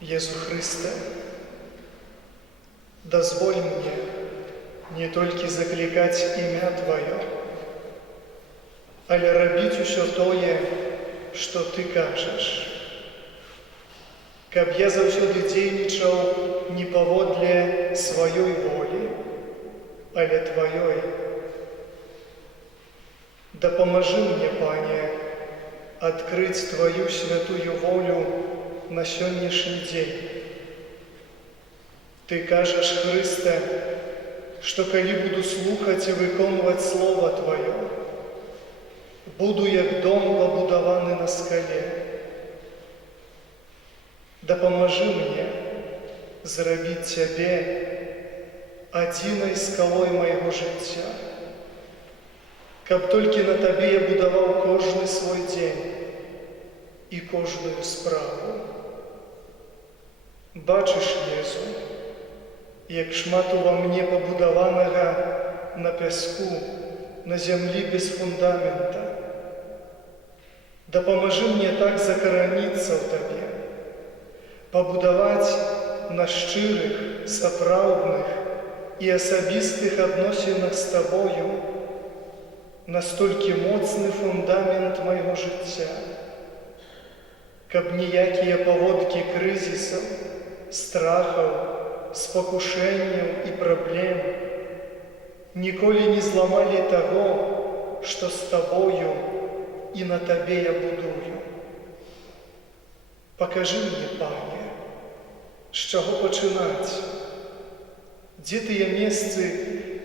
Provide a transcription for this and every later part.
Езу Христе, дозволь мне не только закликать имя Твое, але робить усё тое, что Ты кажешь. Каб я заўсёды дзейнічаў не паводле сваёй волі, але Тваёй. Дапамажы мне, Пане, открыть Твою святую волю на сённяшні дзень. Ты кажаш, Христе, што калі буду слухаць і выконваць Слова Тваё, буду як дом пабудаваны на скале. Дапамажы мне зрабіць Цябе адзінай скалой майго жыцця, каб толькі на Табе я будаваў кожны свой дзень і кожную справу. Бачыш, Езу, як шмат ува мне пабудаванага на пяску, на зямлі без фундамента. Дапамажы мне так закараніцца ў Табе, пабудаваць на шчырых, сапраўдных і асабістых адносінах з Табою настолькі моцны фундамент майго жыцця, каб ніякія паводкі крызісаў, страхаў, спакушэнняў і праблем ніколі не зламалі таго, што з Табою і на Табе я будую. Пакажы мне, Пане, з чаго пачынаць, дзе тыя месцы,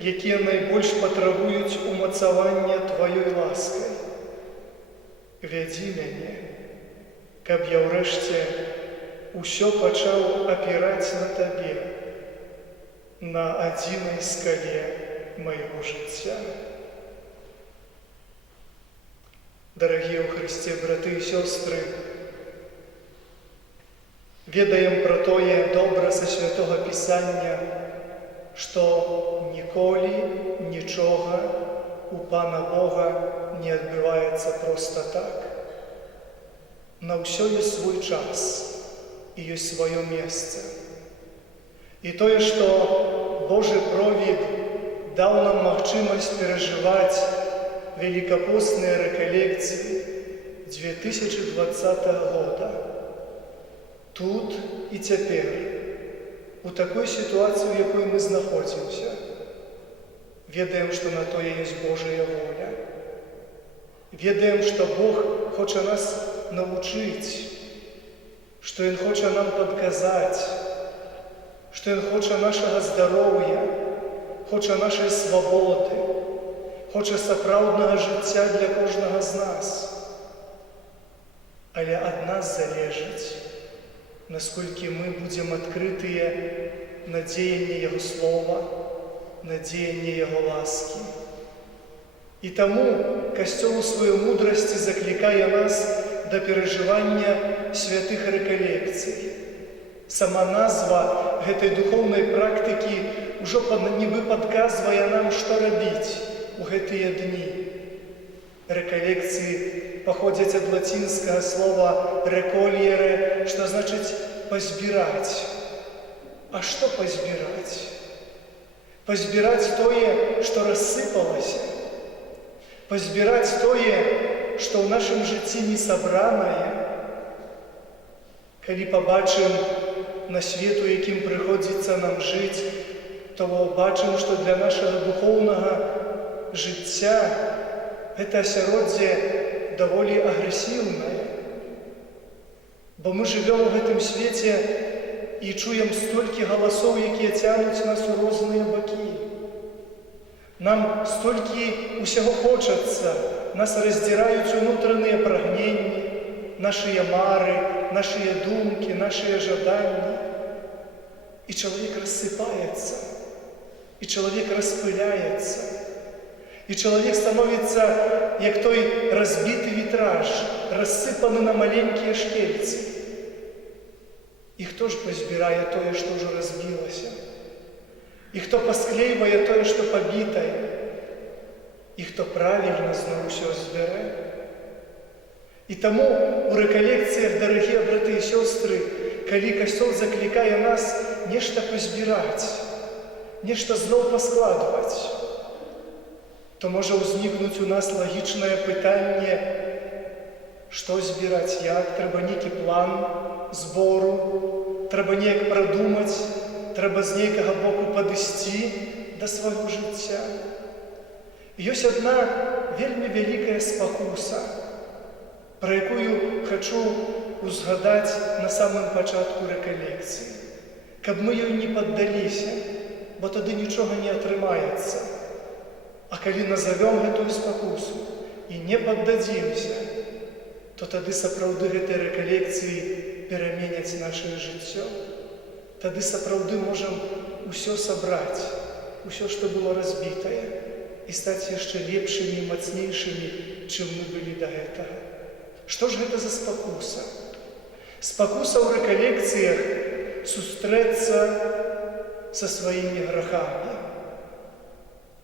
якія найбольш патрабуюць умацавання Тваёй ласкай. Вядзі мяне, каб я ўрэшце усё пачаў апіраць на Табе, на адзінай скале майго жыцця. Дарагія ў Хрысце браты і сёстры, ведаем пра тое добра са Святога Пісання, што ніколі нічога у Пана Бога не адбываецца проста так. На ўсё ёсць свой час і ёсць сваё месца. І тое, што Божы провід даў нам магчымасць перажываць великопостныя рэкалекцыі 2020 года, тут і цяпер, у такой сітуацыі, у якой мы знаходзімся. Ведаем, што на тое ёсць Божая воля. Ведаем, што Бог хоча нас навучыць, што Ён хоча нам падказаць, што Ён хоча нашага здароўя, хоча нашай свабоды, хоча сапраўднага жыцця для кожнага з нас. Але ад нас залежыць, насколькі мы будзем адкрытыя на дзеянне Яго Слова, на дзеянне Яго ласкі. І таму Касцёл у сваёй мудрасці заклікае нас да перажывання святых рэкалекцый. Сама назва гэтай духоўнай практыкі ўжо нібы падказвае нам, што рабіць у гэтыя дні. Рэкалекцыі паходзяць ад лацінскага слова «рэкольере», што значыць «пазбіраць». А што пазбіраць? Пазбіраць тое, што рассыпалася. Пазбіраць тое, што ў нашым жыцці не сабранае. Калі пабачым на свет, у якім прыходзіцца нам жыць, то бачым, што для нашага духоўнага жыцця гэта асяроддзе даволі агрэсіўнае. Бо мы жывём у гэтым свеце і чуем столькі галасоў, якія цягнуць нас у розныя бакі. Нам столькі усяго хочацца, нас раздзіраюць унутраныя прагненні, нашыя мары, нашыя думкі, нашыя жаданні. І чалавек рассыпаецца, і чалавек распыляецца, і чалавек становіцца, як той разбіты вітраж, рассыпаны на маленькія шкельцы. І хто ж пазбірае тое, што ўжо разбілася? І хто пасклейвае тое, што пабітае? І хто правільна зноў усё збярэ? І таму у рэкалекцыях, дарагія браты і сёстры, калі Касцёл заклікае нас нешта пазбіраць, нешта зноў паскладваць, то можа ўзнікнуць у нас лагічнае пытанне, што збіраць, як, трэба нейкі план збору, трэба неяк прадумаць, трэба з нейкага боку падысці да свайго жыцця. Ёсць адна вельмі вялікая спакуса, пра якую хачу узгадаць на самым пачатку рэкалекцыі, каб мы ёй не паддаліся, бо тады нічога не атрымаецца. А калі назавём гэтую спакусу і не паддадзімся, то тады сапраўды гэтыя рэкалекцыі пераменяць нашае жыццё. Тады сапраўды можам усё сабраць, усё, што было разбітае, і стаць яшчэ лепшымі і мацнейшымі, чым мы былі да гэтага. Што ж гэта за спакуса? Спакуса ў рэкалекцыях сустрэцца са сваімі грахамі.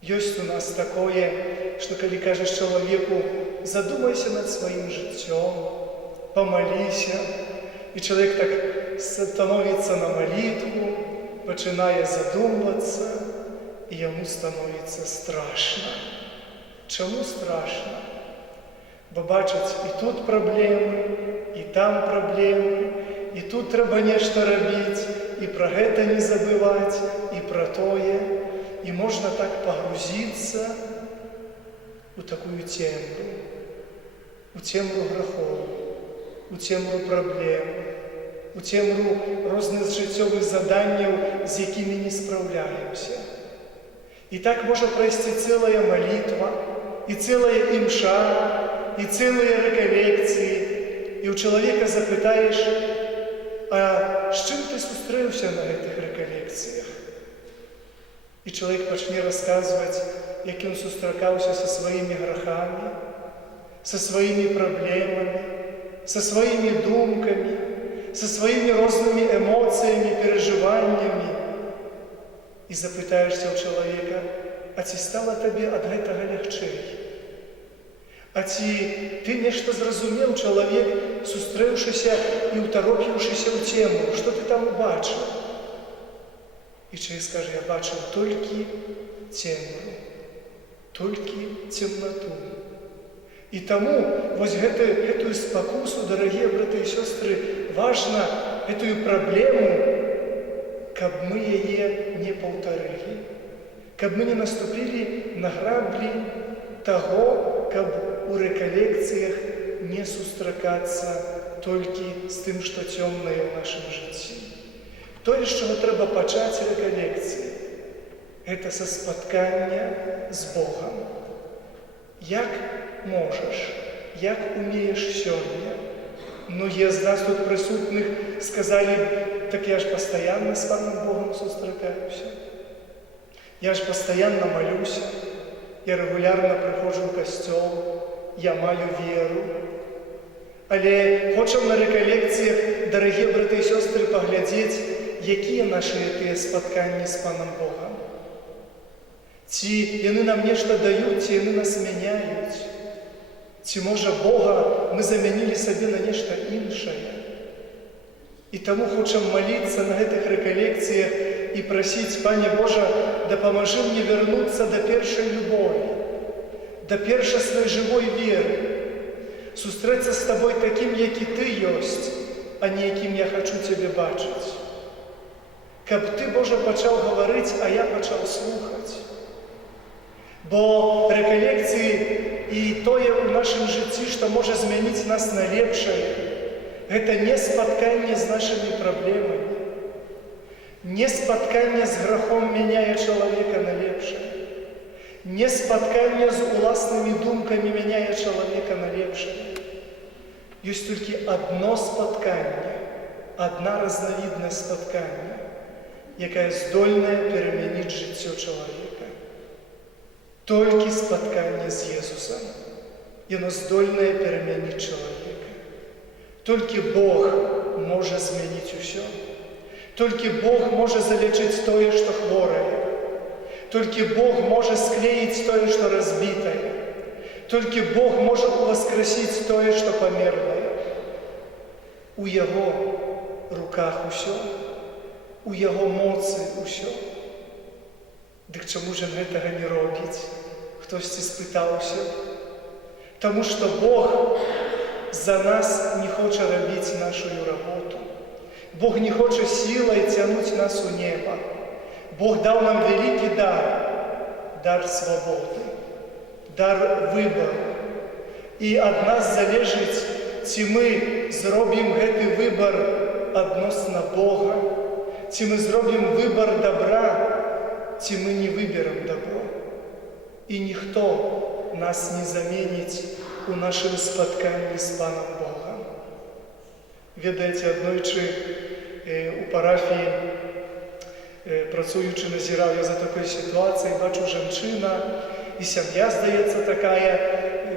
Ёсць у нас такое, што калі кажаш чалавеку, задумайся над сваім жыццём, памаліся, і чалавек так становіцца на малітву, пачынае задумвацца, і яму становіцца страшна. Чаму страшна? Бо бачаць, і тут праблемы, і там праблемы, і тут трэба нешта рабіць, і пра гэта не забываць, і пра тое, і можна так пагрузіцца у такую цемру, у цемру грахоў, у цемру праблем, у цемру розных жыццёвых заданняў, з якімі не спраўляемся. І так можа прайсці цэлая малітва, і цэлая імша, і цэлыя рэкалекцыі, і ў чалавека запытаеш, а з чым ты сустрэўся на гэтых рэкалекцыях? І чалавек пачне расказваць, як ён сустракаўся са сваімі грахамі, са сваімі праблемамі, са сваімі думкамі, са сваімі рознымі эмоцыямі, перажываннямі. І запытаешся ў чалавека, а ці стала табе ад гэтага лягчэй? А ці ты нешта зразумеў, чалавек, сустрэўшыся і ўтаропіўшыся ў цемру, што ты там убачыў? І чалавек скажа, я бачыў толькі цемру, толькі цемнату. І таму вось гэтую спакусу, дарагія браты і сёстры, важна гэтую праблему, каб мы яе не паўтарылі, каб мы не наступілі на граблі таго, каб у рэкалекцыях не сустракацца толькі з тым, што цёмнае ў нашым жыцці. Тое, з чаго трэба пачаць рэкалекцыі, гэта са спаткання з Богам. Як можаш, як умееш сёння? Многія з нас тут прысутных сказалі, так я ж пастаянна з Панам Богом сустракаюся. Я ж пастаянна малюся, я рэгулярна прыходжу ў касцёл, я маю веру. Але хочам на рэкалекцыях, дарагія браты і сёстры, паглядзець, якія нашыя тыя спатканні з Панам Богам. Ці яны нам нешта даюць, ці яны нас мяняюць. Ці, можа, Бога мы замянілі сабе на нешта іншае. І таму хочам маліцца на гэтых рэкалекцыях і прасіць, Пане Божа, дапамажы мне вярнуцца да першай любові, да першаснай жывой веры, сустрэцца з Табой такім, які Ты ёсць, а не якім я хачу Цябе бачыць. Каб Ты, Божа, пачаў гаварыць, а я пачаў слухаць. Бо рэкалекцыі і тое ў нашым жыцці, што можа змяніць нас на лепшае, гэта не спатканне з нашымі праблемамі. Не спатканне з грахом мяняе чалавека на лепшае. Не спатканне з уласнымі думкамі мяняе чалавека на лепшае. Ёсць толькі адно спатканне, адна разнавіднасць спаткання, якая здольная перамяніць жыццё чалавека. Толькі спатканне з Езусам. Яно здольнае перамяніць чалавека. Толькі Бог можа змяніць усё. Толькі Бог можа залечыць тое, што хворае. Толькі Бог можа склеіць тое, што разбітае. Толькі Бог можа ўваскрасіць тое, што памерлае. У Яго руках руках усё, у Яго моцы усё. Дык чаму ж гэтага не робіць? Хтосьці спытаўся. Таму што Бог за нас не хоча рабіць нашу работу. Бог не хоча сілай цягнуць нас у неба. Бог даў нам вялікі дар свабоды, дар выбару. І ад нас залежыць, ці мы зробім гэты выбар адносна Бога, ці мы зробім выбар добра, ці мы не выберам добро. І ніхто нас не заменіць у нашым спатканні з Панам Богом. Ведаеце, аднойчы у парафіі, працуючы, назіраў я за такой сітуацыяй, бачу, жанчына, і сям'я, здаецца, такая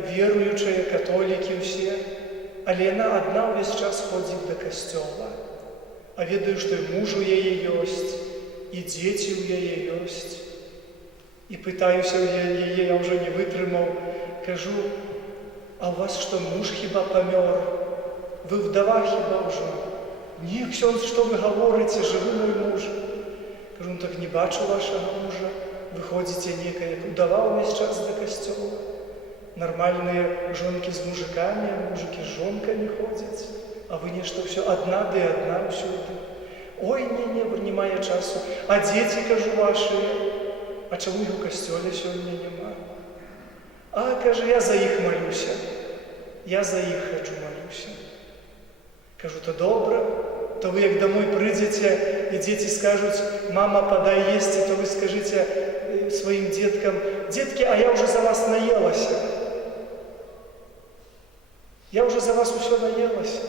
веруючая, католікі ўсе, але яна адна ўвесь час ходзіць да касцёла. А ведаю, што і муж у яе ёсць, і дзеці ў яе ёсць. І пытаюся ў яе, я ўжо не вытрымаў, кажу: а у вас што, муж хіба памёр? Вы вдова хіба ўжо? Не, ксёндз, што вы гаворыце, жывы мой муж. Кажу: ну так не бачу вашага мужа. Вы ходзіце некая удава ўвесь час да касцёла. Нармальныя жонкі з мужикамі, а мужыкі з жонкамі ходзяць. А вы нешта ўсё адна ды адна ўсюды. Ой, не мае часу. А дзеці, кажу, вашыя? А чаму іх у касцёле сёння няма? А, кажа, я за іх малюся. Я за іх хаджу малюся. Кажу: то добра. То вы, як домой прыйдзеце, і дзеці скажуць: мама, подай есці, то вы скажыце сваім дзеткам: дзеткі, а я ўжо за вас наелася. Я ўжо за вас усё наелася.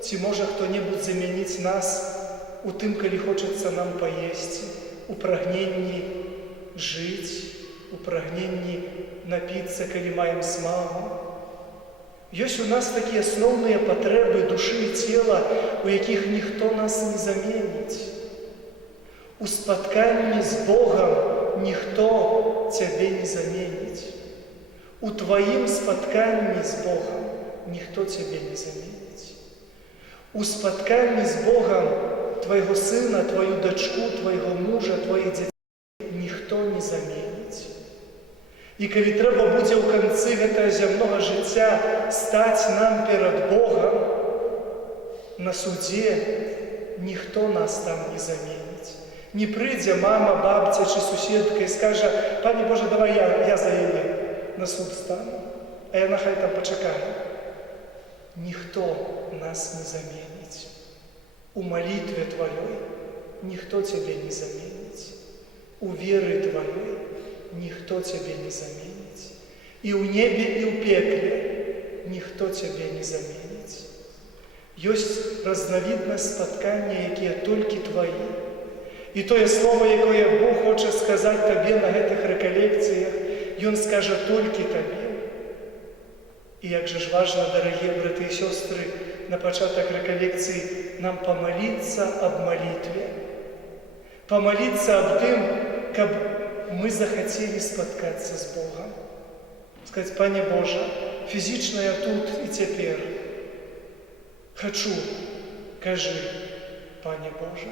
Ці можа хто-небудзь замяніць нас у тым, калі хочацца нам паесці, у прагненні жыць, у прагненні напіцца, калі маем смагу? Ёсць у нас такія асноўныя патрэбы душы і цела, у якіх ніхто нас не заменіць. У спатканні з Богам ніхто цябе не заменіць. У тваім спатканні з Богам ніхто цябе не заменіць. У спатканні з Богам твайго сына, тваю дачку, твайго мужа, тваіх дзяцей ніхто не заменіць. І калі трэба будзе ў канцы гэтага зямнога жыцця стаць нам перад Богам, на судзе ніхто нас там не заменіць. Не прыйдзе мама, бабця чи суседка і скажа: пане Боже, давай я за яе на суд стану, а яна хай там пачакае. Ніхто нас не заменіць. У малітве тваёй ніхто цябе не заменіць. У веры тваёй ніхто цябе не заменіць. І ў небе, і ў пекле ніхто цябе не заменіць. Ёсць разнавіднасць спаткання, якія толькі тваі. І тое слово, якое Бог хоча сказаць табе на гэтых рэкалекцыях, Ён скажа толькі табе. І як жа ж важна, дарагія браты і сёстры, на пачатак рэкалекцыі нам памаліцца аб малітве. Памаліцца аб тым, каб мы захацелі спаткацца з Богам. Сказаць: пане Божа, фізічна я тут і цяпер. Хачу, кажы, пане Божа,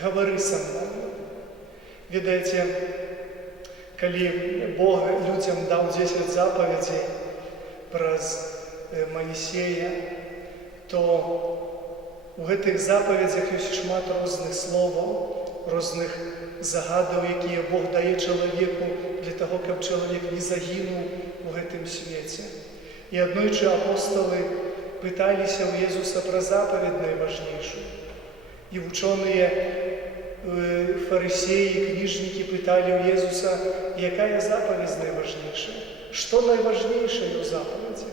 гавары са мною. Ведаеце, калі Бог людзям даў 10 запавядзей праз Маісея, то у гэтых запавядзях ёсць шмат розных словаў, розных загадаў, якія Бог дае чалавеку для таго, каб чалавек не загінуў у гэтым свеце. І аднойчы апосталы пыталіся ў Езуса пра запаведь найважнейшую. І вучоныя фарысеі, кніжнікі пыталі ў Езуса: якая запаведь найважнейшая? Што найважнейшае ў запаведзях?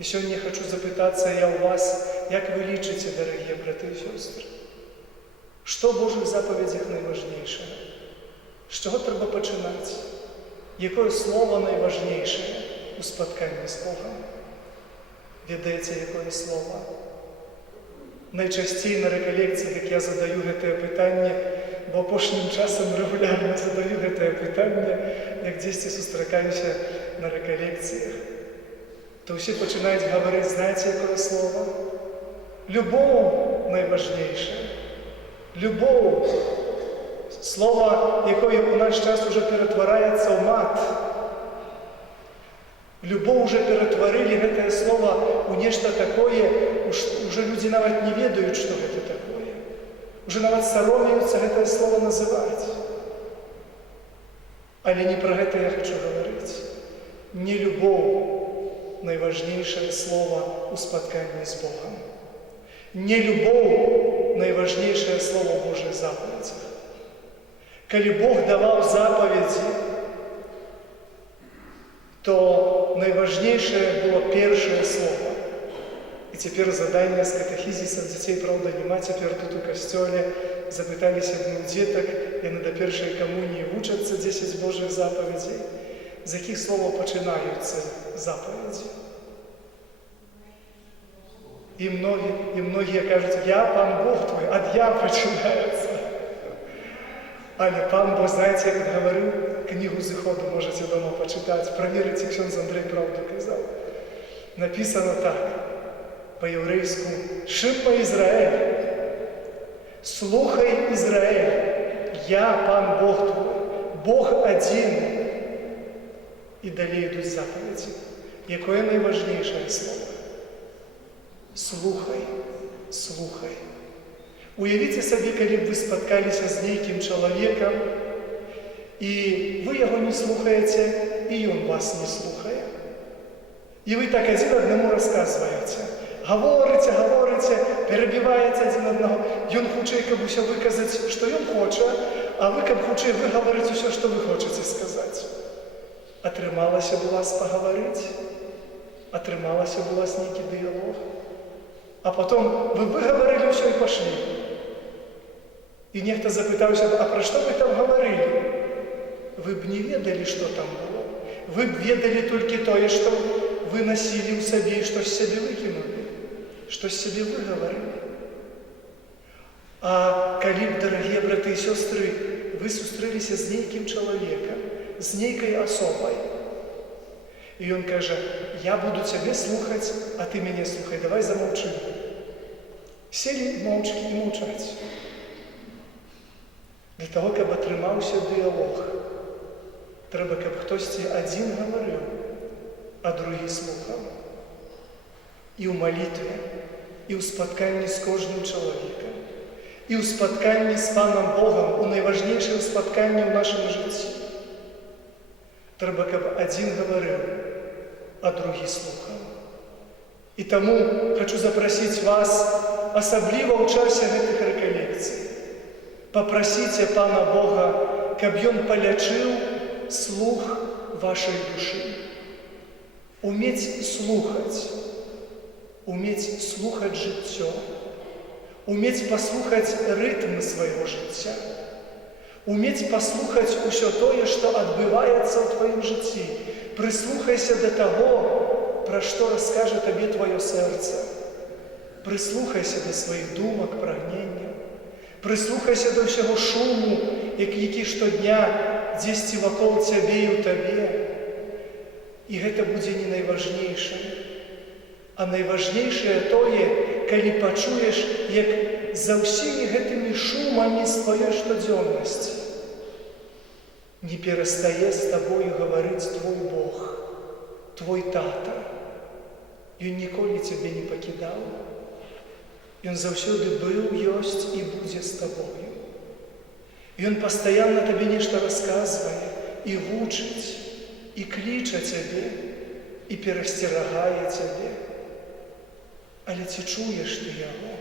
І сёння хачу запытацца я ў вас, як вы лічыце, дарагія браты і сёстры? Што ў Божых запаведзях найважнейшае? З чаго трэба пачынаць? Якое слово найважнейшае у спатканні з Богам? Ведаеце, якое слово? Найчасцей на рэкалекцыях, як я задаю гэтае пытанне, бо апошнім часам рэгулярна задаю гэтае пытанне, як дзесьці сустракаюся на рэкалекцыях, то ўсе пачынаюць гаварыць, знаеце, якое слово? Любоў найважнейшае. Любов. Слово, якое у наш час уже ператвараецца ў мат. Любоў уже ператварылі гэтае слово ў нешта такое, уже людзі нават не ведаюць, што гэта такое. Уже нават саромеюцца гэтае слово называць. Але не пра гэта я хочу гаварыць. Не любоў найважнейшае слово ў спатканні з Богам. Не любоў найважнейшае слово ў Божых запаведзях. Калі Бог даваў запаведзі, то найважнейшее было першае слово. І цяпер заданне з катэхізіса дзяцей, праўда, няма цяпер тут у касцёле. Запыталіся адных дзетак, яны да першай камуніі вучацца 10 Божых запаведзей. З якіх словаў пачынаюцца запаведзі? І многія кажуць, я пан Бог твой, ад я пачынаецца. Але пан Бог, знаеце, як гаварыў, кнігу зыходу можаце дома пачытаць, праверыце, ксёндз Андрэй праўду казаў. Напісана так, па-яўрэйску: «Шыма Ізраэль, слухай, Ізраэль, я пан Бог твой, Бог адзін». І далей ідуць запаведзі. Якое найважнейшае слово? Слухай, слухай. Уявіце сабе, калі б вы спаткаліся з нейкім чалавекам, і вы яго не слухаеце, і ён вас не слухае. І вы так адзін аднаму расказваеце. Гаворыце, перабіваеце адзін аднаго. Ён хутчэй, каб усё выказаць, што ён хоча, а вы, каб хутчэй выгаварыць усё, што вы хочаце сказаць. Атрымалася б у вас пагаварыць? Атрымалася б у вас нейкі дыялог? А потом вы выгаварылі ўсё і пашлі. І нехта запытаўся, а пра што вы там гаварылі? Вы б не ведалі, што там было. Вы б ведалі толькі тое, што вы насілі ў сабе і што з сябе выкінулі, што з сябе выгаварылі. А калі б, дарагія браты і сёстры, вы сустрэліся з нейкім чалавекам, з нейкай асобай, і ён кажа, я буду цябе слухаць, а ты мяне слухай, давай замаўчым. Селі моўчкі і маўчаць. Для таго, каб атрымаўся дыялог, трэба, каб хтосьці адзін гаварыў, а другі слухаў. І ў малітве, і ў спатканні з кожным чалавекам, і ў спатканні з панам Богам, у найважнейшым спатканні ў нашым жыцці. Трэба, каб адзін гаварыў, а другі слухаў. І таму хочу запрасіць вас, асабліва ў часе гэтых рэкалекцый. Папрасіце пана Бога, каб ён палячыў слух вашай душы. Умець слухаць жыццё, умець паслухаць рытм свайго жыцця, умець паслухаць усё тое, што адбываецца ў тваім жыцці. Прыслухайся да таго, пра што раскажа табе тваё сэрца. Прыслухайся да сваіх думак, прагненняў. Прыслухайся да ўсяго шуму, які штодня дзесьці вакол цябе і ў табе. І гэта будзе не найважнейшым. А найважнейшае тое, калі пачуеш, як за ўсімі гэтымі шумамі з тваёй штодзённасці не перастае з табою гаварыць твой Бог, твой тата. Ён ніколі цябе не пакідаў. Ён заўсёды быў, ёсць і будзе з табою. Ён пастаянна табе нешта расказвае і вучыць, і кліча цябе, і перасцерагае цябе. Але ці чуеш ты яго?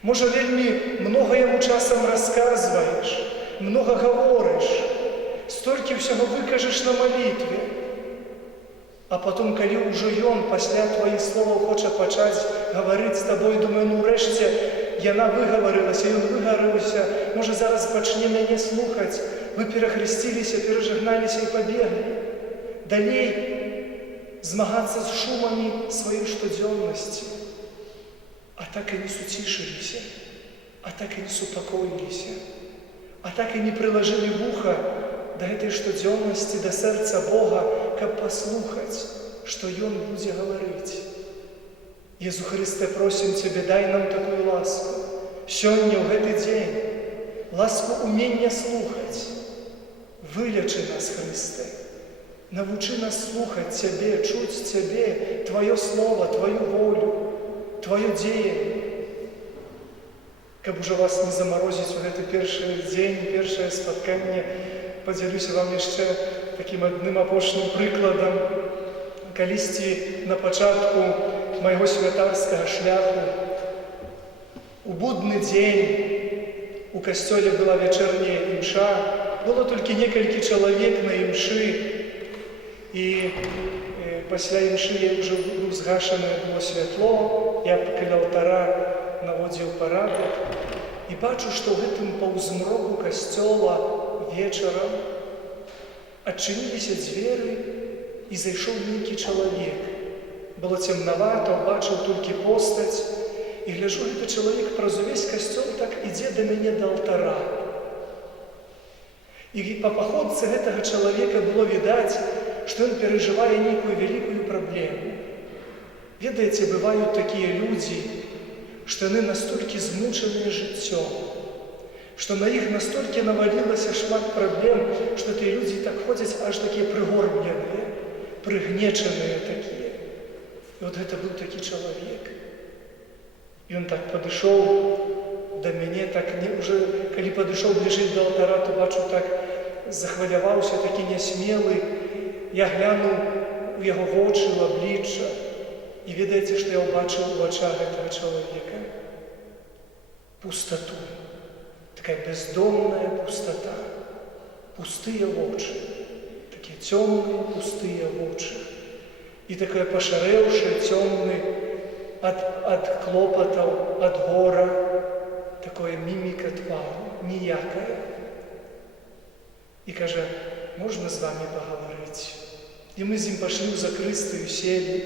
Можа, вельмі многа яму часам расказваеш, многа гаворыш, столькі ўсяго выкажаш на малітве. А потом, калі ўжо ён пасля тваіх словаў хоча пачаць гаварыць з табой, думаю, ну рэшце яна выгаварылася, ён выгаварыўся, можа зараз пачне мяне слухаць. Вы перахрысціліся, перажагналіся і пабеглі. Далей змагацца з шумамі сваёй штодзённасці. А так і не суцішыліся, а так і не супакоіліся, а так і не прылажылі вуха да гэтай штодзённасці, да сэрца Бога, каб паслухаць, што Ён будзе гаварыць. Езу Хрысте, просім Цябе, дай нам такую ласку, сёння ў гэты дзень ласку умення слухаць. Вылечы нас, Хрысте. Навучы нас слухаць Цябе, чуць Цябе, Тваё Слово, Твою волю, Тваё дзеянне. Каб ужо вас не замарозіць у гэты першы дзень, першае спатканне, падзялюся вам яшчэ такім адным апошнім прыкладам. Калісьці на пачатку майго святарскага шляху у будны дзень у касцёле была вячэрняя імша, было толькі некалькі чалавек на імшы, і пасля імшы ўжо быў згашанае было святло, я каля алтара наводзіў парадак і бачу, што ў гэтым паўзмроку касцёла вечарам адчыніліся дзверы і зайшоў нейкі чалавек. Было цемнавата, бачыў толькі постаць, і гляжу, гэты чалавек праз увесь касцёл так ідзе да мяне да алтара. І па паходцы гэтага чалавека было відаць, што ён перажывае нейкую вялікую праблему. Ведаеце, бываюць такія людзі, што яны настолькі змучаныя жыццём, што на іх настолькі навалілася шмат праблем, што тыя людзі так ходзяць аж такія прыгорбленыя, прыгнечаныя такія. І от гэта быў такі чалавек. Ён так падышоў да мяне, так уже калі падышоў бліжэй да алтара, то бачу, так захваляваўся, такі нясмелы. Я глянуў у яго вочы, ў аблічча, і ведаеце, што я ўбачыў у вачах гэтага чалавека? Пустату. Такая бездомная пустата. Пустыя вочы. Такія цёмныя, пустыя вочы. І такая пашарэўшая, цёмны ад клопатаў, ад гора, такое міміка твару, ніякая. І кажа, можна з вами пагаварыць? І мы з ім пашлі ў закрыстую, селі,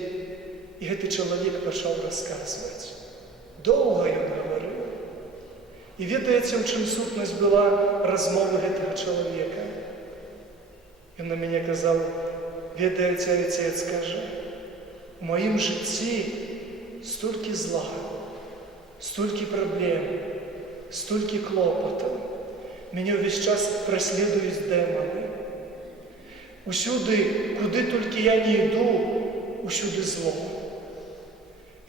і гэты чалавек пачаў расказваць. Доўга ён гаварыў. І ведаеце, у чым сутнасць была размовы гэтага чалавека? Ён на мяне казаў, ведаеце, отец, кажа, у маім жыцці столькі зла, столькі праблем, столькі клопатаў. Мяне ўвесь час праследуюць дэманы. Усюды, куды толькі я не іду, усюды зло.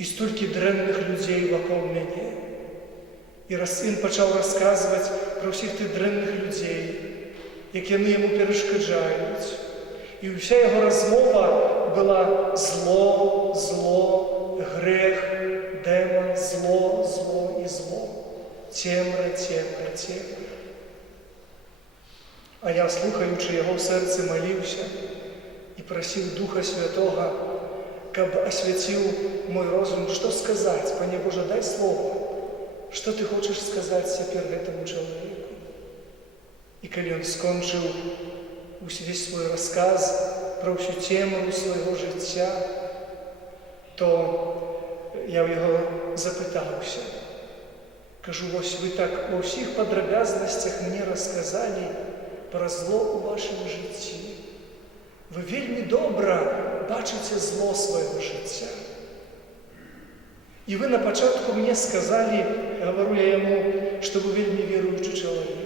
І столькі дрэнных людзей вакол мяне. І сын пачаў расказваць пра ўсіх тых дрэнных людзей, як яны яму перашкаджаюць. І ўся яго размова была зло, зло, грэх, дэман, зло, зло і зло. Цемра, цемра, цемра. А я, слухаючы яго ў сэрцы, маліўся і прасіў Духа Святога, каб асвяціў мой розум, што сказаць. Пане Божа, дай слова. Што ты хочаш сказаць цяпер гэтаму чалавеку? І калі ён скончыў увесь свой расказ пра ўсю цемру свайго жыцця, то я ў яго запытаўся. Кажу, вось вы так ва ўсіх падрабязнасцях мне расказалі пра зло ў вашым жыцці. Вы вельмі добра бачыце зло свайго жыцця. І вы на пачатку мне сказалі, гавару я яму, што вы вельмі веруючы чалавек.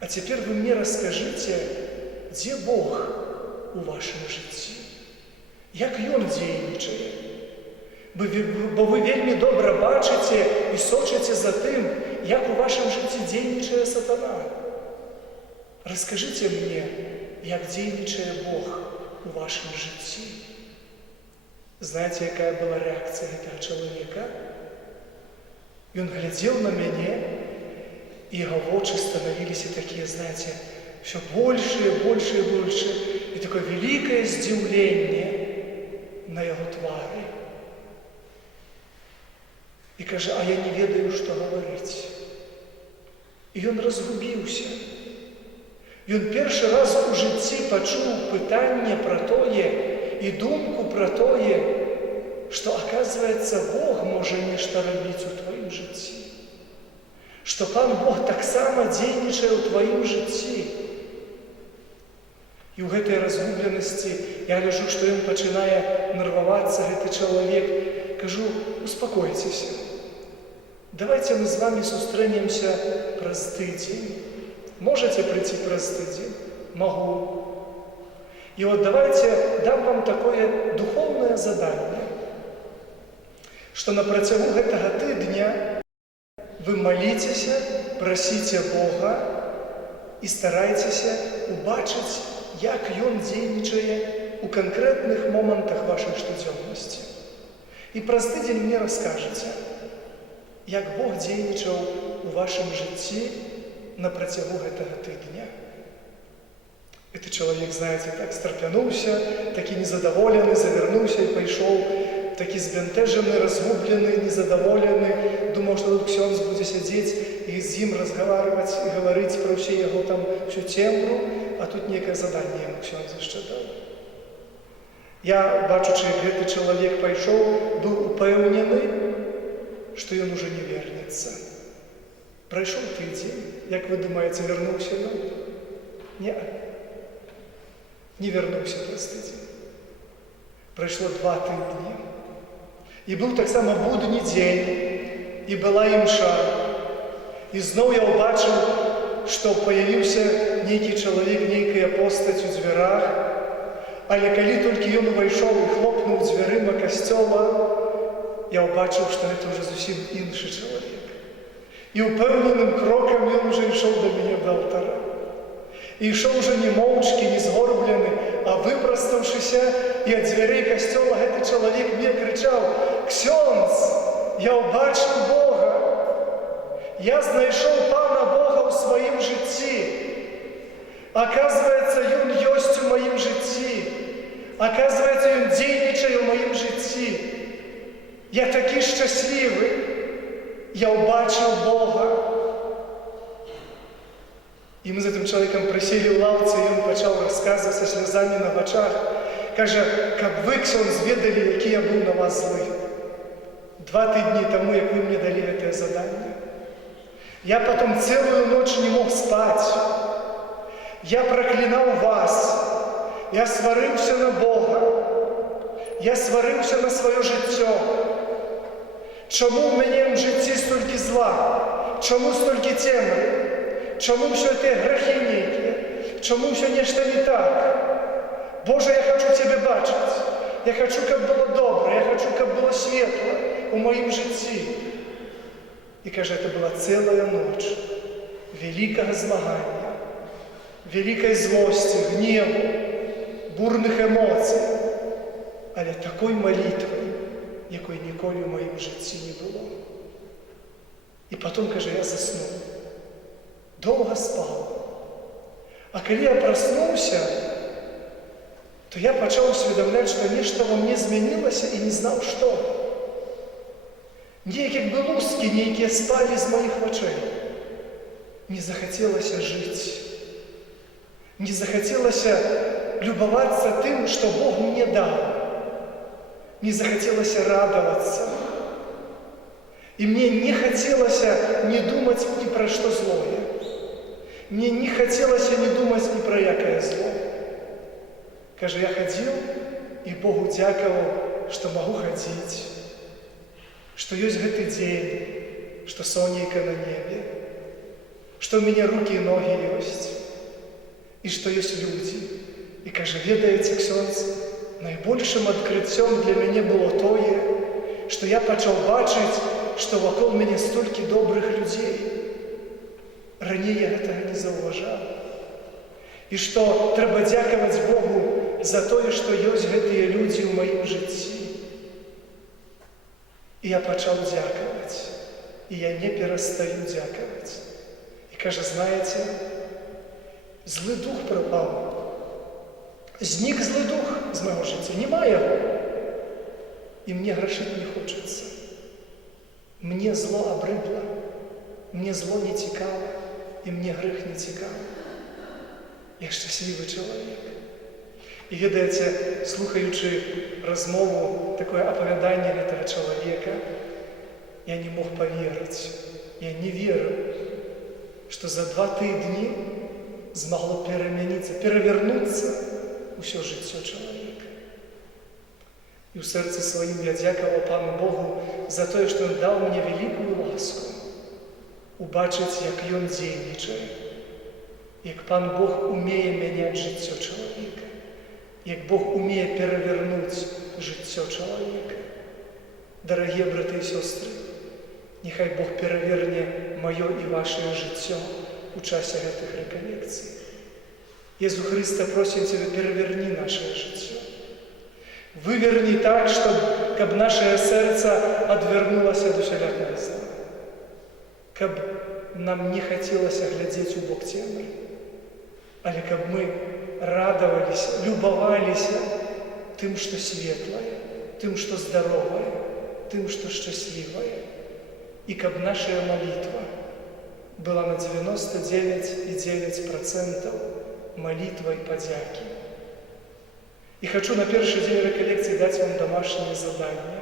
А цяпер вы мне раскажыце, дзе Бог у вашым жыцці? Як ён дзейнічае? Бо вы вельмі добра бачыце і сочыце за тым, як у вашым жыцці дзейнічае сатана. Раскажыце мне, як дзейнічае Бог у вашым жыцці. Знаеце, якая была рэакцыя гэтага чалавека? Ён глядзеў на мяне, і яго вочы станавіліся такія, знаеце, все большее, большее, большее, і такое вялікае здзіўленне на яго твары. І кажа, а я не ведаю, што гаварыць. І ён разгубіўся. Ён першы раз у жыцці пачуў пытанне пра тое і думку пра тое, што, аказваецца, Бог можа нешта рабіць у тваім жыцці. Што Пан Бог таксама дзейнічае ў тваім жыцці. І ў гэтай разгубленасці я гляджу, што ён пачынае нервавацца, гэты чалавек. Кажу, успакойцеся. Давайте мы с вами сустрэнемся праз тыдзень. Можете прийти праз тыдзень? Могу. И вот давайте дам вам такое духовное задание, что на працягу гэтага тыдня вы молитеся, прасіце Бога і старайцеся убачыць, як Ён дзейнічае у канкрэтных момантах вашай штодзённасці. І праз тыдзень мне раскажаце, як Бог дзейнічаў у вашым жыцці на працягу гэтага тыдня. Этот человек, знаете, так старпянуўся, такі незадаволены, завярнуўся і пайшоў, такі збянтэжаны, разгублены, незадаволены, думаў, што тут ксёндз будзе сядзець і з ім разгаварваць і гаварыць пра ўсе яго там всю цемру, а тут некае заданне яму ксёндз яшчэ даў. Я, бачучы, як гэты чалавек пайшоў, быў упэўнены, што ён уже не вернецца. Прайшоў тыдзень, як вы думаеце, вярнуўся ён? Не вярнуўся праз тыдзень. Прайшло 2 тыдні. І быў таксама будні дзень, і была імша. І зноў я ўбачыў, што паявіўся нейкі чалавек, нейкая постаць у дзвярах, але калі толькі ён увайшоў і хлопнуў дзвярыма касцёла, я ўбачыў, што гэта ўжо зусім іншы чалавек. І упэўненым крокам ён уже ішоў да мяне да алтара. І ішоў уже не моўчкі, не згорблены, а выпрастаўшыся, і ад дзвярэй касцёла гэты чалавек мне крычаў: «Ксёндз, я ўбачыў Бога! Я знайшоў Пана Бога ў сваім жыцці! Аказваецца, Ён ёсць у маім жыцці! Аказваецца, Ён дзейнічае ў маім жыцці! Я такі шчаслівы! Я ўбачыў Бога!» І мы з гэтым чалавекам прыселі ў лаўцы, і ён пачаў расказваць са слязамі на вачах. Кажа: «Каб вы, ксёндз, ведалі, які я быў на вас злы. 2 тыдні таму, як вы мне далі гэтае заданне. Я потом цэлую ноч не мог спаць. Я праклінаў вас. Я сварыўся на Бога. Я сварыўся на сваё жыццё. Чаму ў мяне ў жыцці столькі зла? Чаму столькі цемры? Чаму ўсё гэтыя грэхі нейкія? Чаму ўсё нешта не так? Божа, я хачу Цябе бачыць. Я хачу, каб было добра. Я хачу, каб было светла ў маім жыцці». І кажа, это была цэлая ноч вялікага змагання, вялікай злосці, гневу, бурных эмоцый, але такой малітвы, якой ніколі ў маім жыцці не было. І потом, кажа, я заснуў. Доўга спаў. А калі я праснуўся, то я пачаў усведамляць, што нешта ва мне змянілася і не знаў, што. Нейкія блузкі, нейкія спалі з маіх вачэй. Не захацелася жыць. Не захацелася любавацца тым, што Бог мне даў. Не захацелася радавацца. І мне не хацелася не думаць ні пра што злое. Мне не хацелася не думаць ні пра якае зло. Кажа, я хадзіў і Богу дзякаваў, што магу хадзіць, што ёсць гэты дзень, што сонейка на небе, што ў мяне рукі і ногі ёсць, і што ёсць людзі. І кажа, ведаеце, ксёндз, найбольшым адкрыццём для мяне было тое, што я пачаў бачыць, што вакол мяне столькі добрых людзей. Раней я гэтага не заўважаў. І што трэба дзякаваць Богу за тое, што ёсць гэтыя людзі ў маім жыцці. І я пачаў дзякаваць. І я не перастаю дзякаваць. І кажа, знаеце, злы дух прапаў. Знік злы дух з майго жыцця. Нема яго. І мне грашыць не хочацца. Мне зло абрыдла. Мне зло не цікава. І мне грэх не цікавы. Я шчаслівы чалавек. І ведаеце, слухаючы размову, такое апавяданне гэтага чалавека, я не мог паверыць. Я не верыў, што за 2 тыдні змагло перамяніцца, перавярнуцца ўсё жыццё чалавека. І ў сэрцы сваім я дзякаваў Пану Богу за тое, што Ён даў мне вялікую ласку убачыць, як Ён дзейнічае, як Пан Бог умее мяняць жыццё чалавека, як Бог умее перавярнуць жыццё чалавека. Дарагія браты і сёстры, няхай Бог пераверне маё і вашае жыццё у часе гэтых рэкалекцый. Езу Хрыста, просім Цябе, пераверні нашае жыццё. Выверни так, каб нашее сэрца адвярнулася ад усялякага зла, каб нам не хацелася глядзець у бок цемры, але каб мы радаваліся, любаваліся тым, што светлае, тым, што здаровае, тым, што шчаслівае, і каб наша малітва была на 99,9% малітвай падзякі. І хочу на першы дзень рэкалекцыі даць вам домашняе заданне.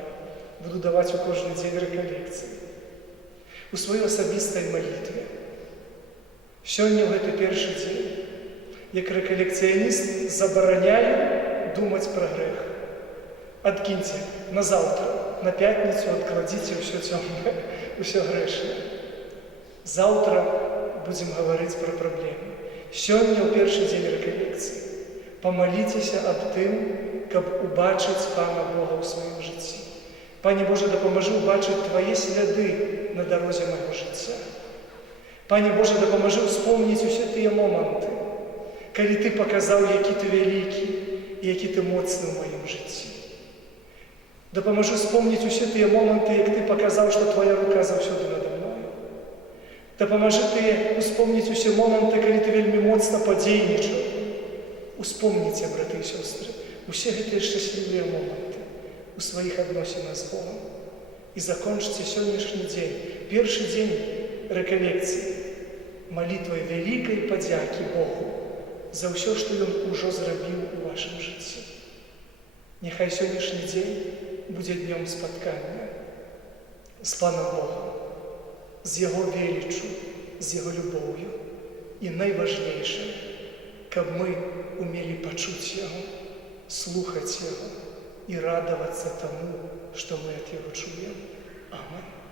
Буду даваць у кожны дзень рэкалекцыі. У сваёй асабістай малітве. Сёння ў гэты першы дзень, як рэкалекцыяніст, забараняю думаць пра грэх. Адкіньце на заўтра, на пятніцу адкладзіце ўсё цёмнае, ўсё грэшнае. Заўтра будзем гаварыць пра праблемы. Сёння ў першы дзень рэкалекцыі памаліцеся аб тым, каб убачыць Пана Бога ў сваім жыцці. Пане Боже, дапамажы убачыць Твае сляды на дарозе майго жыцця. Пане Боже, дапамажы успомніць усе тыя моманты, калі Ты паказаў, які Ты вялікі і які Ты моцны ў маім жыцці. Дапамажы успомніць усе тыя моманты, як Ты паказаў, што Твая рука заўсёды нада мною. Дапамажы Ты успомніць усе моманты, калі Ты вельмі моцна падзейнічаў. Успомніце, браты і сёстры, усе гэтыя шчаслівыя моманты у сваіх адносінах з Богом і закончце сённяшні дзень, першы дзень рэкалекцыі, малітвай вялікай падзякі Богу за ўсё, што Ён ужо зрабіў у вашым жыцці. Няхай сённяшні дзень будзе днём спаткання з Панам Богом, з Яго веліччу, з Яго любоўю і найважнейшае, каб мы умелі пачуць Яго, слухаць Яго і радавацца таму, што мы ад Яго чуем. Амінь.